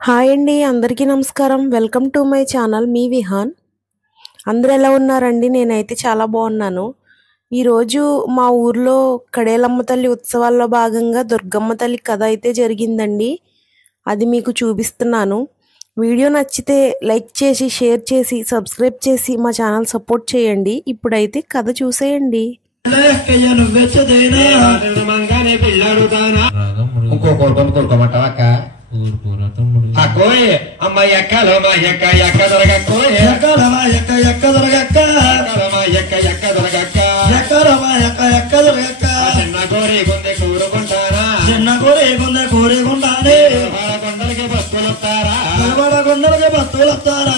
Hi అండి, అందరికీ నమస్కారం. వెల్కమ్ టు మై ఛానల్ మీ విహాన్. అందరూ ఎలా ఉన్నారండి? నేనైతే చాలా బాగున్నాను. ఈరోజు మా ఊర్లో కడేలమ్మ తల్లి ఉత్సవాల్లో భాగంగా దుర్గమ్మ తల్లి కథ అయితే జరిగిందండి. అది మీకు చూపిస్తున్నాను. వీడియో నచ్చితే లైక్ చేసి, షేర్ చేసి, సబ్స్క్రైబ్ చేసి మా ఛానల్ సపోర్ట్ చేయండి. ఇప్పుడైతే కథ చూసేయండి. ఇంకో కోరుకోమంటావా అక్క? అక్కోయ్ అమ్మాయి ఎక్కలో మా ఎక్క ఎక్క దొరగక్కోయ్ ఎక్కలమా ఎక్క ఎక్క దొరగక్క ఎక్కలమా ఎక్క ఎక్క దొరగక్క ఎక్కలమా ఎక్క ఎక్క దొరగక్క చిన్న కోరి గుందె కూరుకుంటారా చిన్న కోరి గుందె కూరుకుంటానే కొండలకి బస్సులు వస్తారా కొండలకి బస్సులు వస్తారా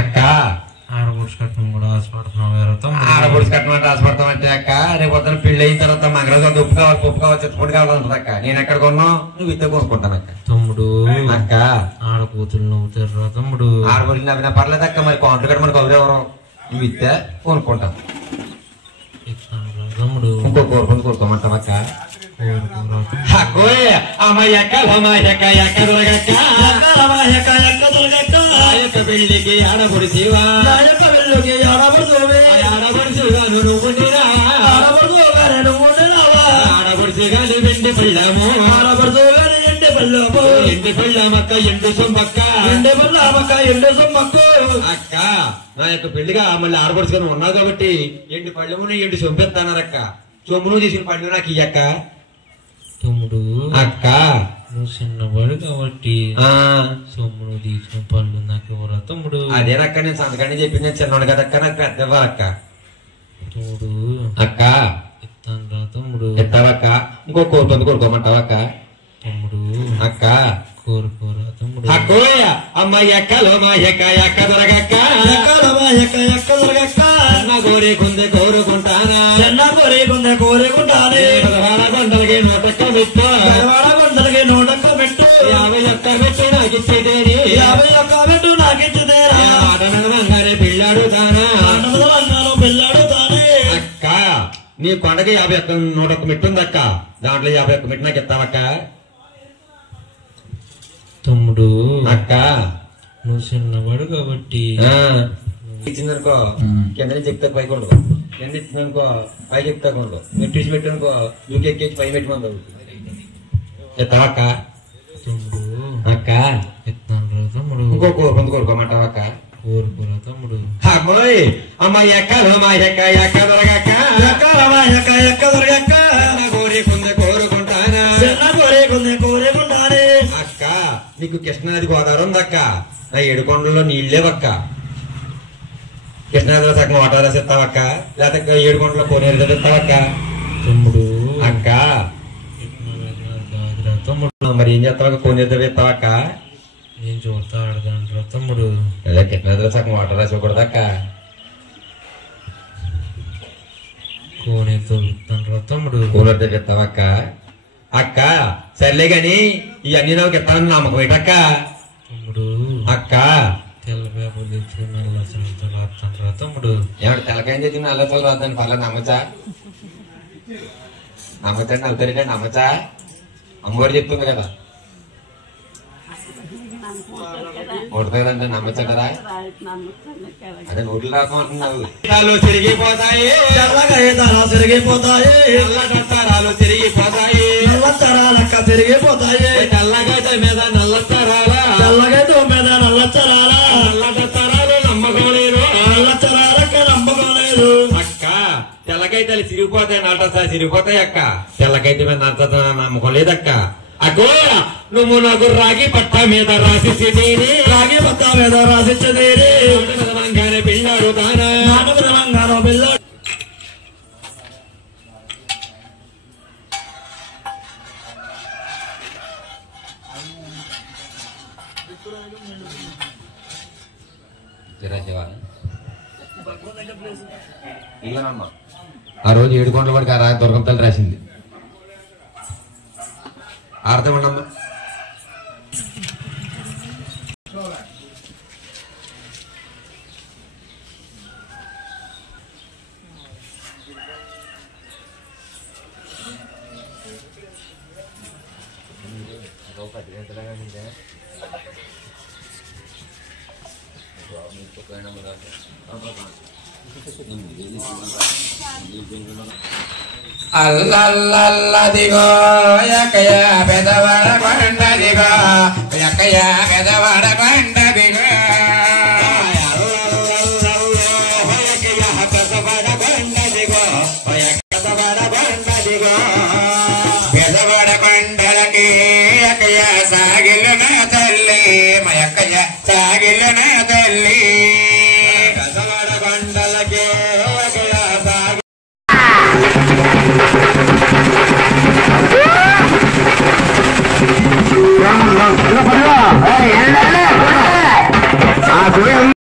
అక్క ఆడబుడ్స్ కట్నం కూడా ఆశపడుతున్నాం. ఆడబుడ్స్ కట్నం అంటే ఆశపడతాం అంటే అక్క రేపు పొద్దున పెళ్లి అయిన తర్వాత మంగళవారం ఉప్పు కావాలి, పప్పు కావాలి, చెట్టుకుంటు కావాలంటది అక్క. నేను ఎక్కడ కొన్నావు? నువ్వు ఇద్దరు కొనుక్కుంటాను అక్క. తమ్ముడు అక్క ఆడకూతులు నవ్వుతారా తమ్ముడు? ఆడబుడ్లు నవ్వినా పర్లేదు అక్క. మరి కౌంటర్ కట్ట మనకు ఎవరెవరు నువ్వు ఇస్తే కొనుక్కుంటాం. తమ్ముడు ఇంకో కోరుకుంటూ కొనుక్కోమంటాం అక్క. అక్కోయ్ అమ్మాయి ఎక్క అమ్మాయి ఎక్క ఎక్క దొరగక్క ఎక్క ఎక్క దొరగక్క పెళ్లికి ఆడబుడి శివా పెళ్లికి ఆడబడుతుంది ఆడబడుచుగా నువ్వుండిరా ఆడబడుచుగా వెండి పళ్ళము ఆడబడుచుగా ఎండి పళ్ళము ఎండి పళ్ళమక్క ఎండు సొమ్మక్క ఎండి పళ్ళమక్క ఎండు సొమ్మక్కు అక్క. నా యొక్క పెళ్లిగా మళ్ళీ ఆడబడుచుగా ఉన్నావు కాబట్టి ఎండి పళ్ళమును ఎండు సొంపెత్తానరక్క. సొమ్మును తీసుకుని పళ్ళు నాకు ఇయ్యక్క. తమ్ముడు అక్క నువ్వు చిన్నవాడు కాబట్టి సొమ్మును తీసిన పళ్ళు నాకు ఎవరా తమ్ముడు? అదేనక్క నేను సంతకాన్ని చెప్పింది. నేను చిన్నవాడు కదక్క, నాకు పెద్దవా అక్క. తమ్ముడు అక్క ఇస్తాను రా తమ్ముడు. ఎత్తావక్క? ఇంకో కోరుకుంది కొడుకోమంటావక్క. తమ్ముడు అక్క కోరుకోరా తమ్ముడు. అక్కోయ అమ్మాయి ఎక్కలో మా ఎక్క ఎక్క దొరగక్క ఎక్క ఎక్క దొరగక్క చిన్న కోరి కొంది కోరుకుంటానా చిన్న కోరి కొంది కోరుకుంటానే కొండలకి నోటక్క పెట్టు కొండలకి నోటక్క పెట్టు 51 పెట్టు నాకు ఇచ్చేదేని 51 పెట్టు నాకు ఇచ్చేదేరా ఆటనగానే పెళ్ళాడుతానా ఆటనగాను పెళ్ళాడుతానే అక్క. నీ కొండకి 51 101 మెట్టు ఉందక్క. దాంట్లో 51 మెట్టు నాకు ఇస్తావక్క. తమ్ముడు అక్క నువ్వు చిన్నవాడు కాబట్టి ఇచ్చిందనుకో కింద నుంచి చెప్తా పై కొండదు, కింద ఇచ్చిందనుకో పై చెప్తా కొండదు, మెట్టు ఇచ్చి పెట్టనుకో యూకెక్కి పై పెట్టుకుందాం. ఎత్తావక్క? తమ్ముడు అక్క ఇస్తాను రా తమ్ముడు. ఇంకో కోరుకుంది కొడుకోమంటావక్క. కోరుకోరా తమ్ముడు. అమ్మాయి అమ్మాయి ఎక్కలు మా ఎక్క ఎక్క దొరగక్క ఎక్క ఎక్క దొరగక్క కోరి కొంది కోరుకుంటానా కోరి కొంది కోరుకుంటానే అక్క. నీకు కృష్ణానది గోదావరి ఉందక్క. నా 7 కొండల్లో నీళ్ళేవక్క. కృష్ణానదిలో సగం వాటర్ రాసిస్తావక్క, లేకపోతే 7 కొండలో కోనేరు తెస్తావక్క. తమ్ముడు అక్క కాదురా తమ్ముడు. మరి ఏం చేస్తావక్క? కోనేరు తెస్తావక్క. నేను చూస్తా ఆడదాంట్రా తమ్ముడు. అదే కృష్ణానదిలో సగం వాటర్ రాసివ్వకూడదక్క. కోనేతో రా తమ్ముడు. కోనేరు తెస్తావక్క. అక్క సర్లే గాని ఇవన్నీ నాకు ఇస్తానని నమ్మకం ఏంటక్క? తమ్ముడు అక్క తెల్ల పేపర్ తెచ్చుకుని నల్ల అసలు రాస్తాను రా తమ్ముడు. ఏమంటే తెల్లకాయని తెచ్చి నల్లతలు రాద్దాని పర్లేదు నమ్మచ్చా? నమ్మచ్చండి నలుతారంటే నమ్మచ్చా? అమ్మవారు చెప్తుంది కదా ఓడిపోయారంటే నమ్మచ్చంటారా? అదే నోట్లు రాకమంటున్నావు. తిరిగిపోతాయి తిరిగిపోతాయి నల్లటరాలు తిరిగిపోతాయి నల్లతరాలక్క తిరిగిపోతాయి తెల్లగైత మీద నల్లతరాల తెల్లగైత మీద నల్లతరాల నల్లటరాలు నమ్మకోలేరు నల్లతరాలక్క నమ్మకోలేరు అక్క. తెల్లగైతలు తిరిగిపోతాయి నల్లట తిరిగిపోతాయి అక్క. తెల్లగైతే మీద నల్లత నమ్మకోలేదక్క. అగోయ నువ్వు నాకు రాగి పట్ట మీద రాసిచ్చేది రాగి పట్ట మీద రాసిచ్చేది పిల్లాడు తానా పిల్లాడు. ఆ రోజు 7 కొండల వరకు ఆ దుర్గం తల్లి రాసింది. ఆడతా ఉండమ్మా. అల్లల్లదిగో ఎక్కయ పెదవాడ కొండదిగో ఎక్కయ పెదవాడ కొండ